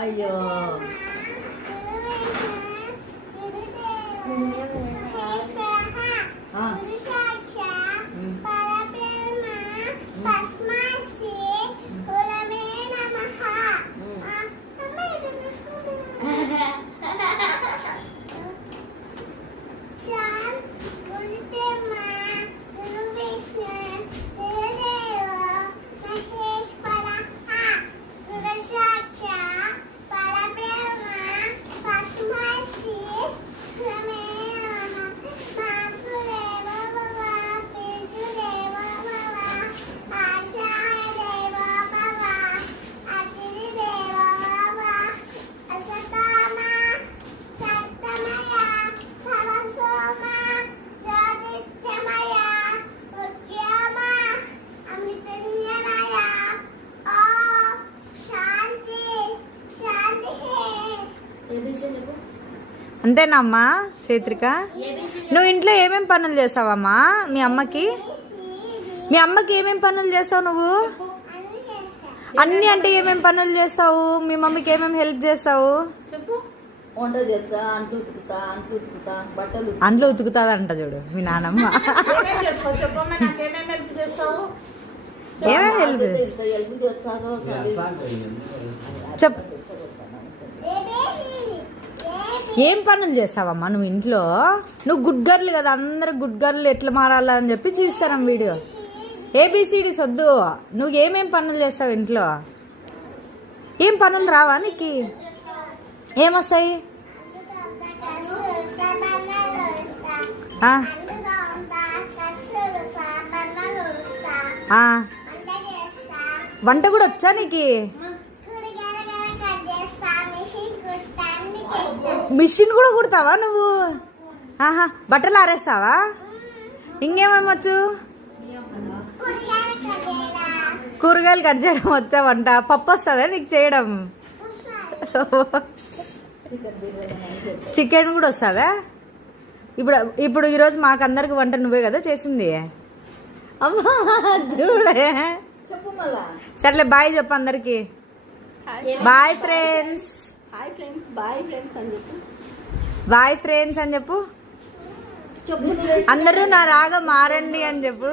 అయ్యో అంతేనమ్మా చైత్రిక. నువ్వు ఇంట్లో ఏమేమి పనులు చేస్తావమ్మా? మీ అమ్మకి ఏమేమి పనులు చేస్తావు నువ్వు? అన్ని అంటే ఏమేమి పనులు చేస్తావు? మీ మమ్మీకి ఏమేమి హెల్ప్ చేస్తావు? అంట్లు ఉతుకుతాదంట చూడు మీ నానమ్మ. ఏమేమి హెల్ప్ చెప్పు. ఏం పనులు చేస్తావమ్మా నువ్వు ఇంట్లో? నువ్వు గుడ్ గర్ల్ కదా, అందరూ గుడ్ గర్ల్ ఎట్లా మారాలని చెప్పి చూస్తారా వీడియో. ఏబిసిడీస్ వద్దు, నువ్వు ఏమేం పనులు చేస్తావు ఇంట్లో? ఏం పనులు రావా నీకు? ఏమొస్తాయి? వంట కూడా వచ్చా నీకు? మిషన్ కూడా కుడతావా నువ్వు? ఆహా, బట్టలు ఆరేస్తావా? ఇంకేమేమొచ్చు? కూరగాయలు కట్ చేయడం వచ్చా? వంట పప్పు వస్తుందా నీకు చేయడం? చికెన్ కూడా వస్తుందా? ఇప్పుడు ఈరోజు మాకందరికి వంట నువ్వే కదా చేసింది. అమ్మా చూడే. సర్లే బాయ్ చెప్పు అందరికి. Bye friends. బాయ్ ఫ్రెండ్స్ అని చెప్పు. అందరూ నా రాగా మారండి అని చెప్పు.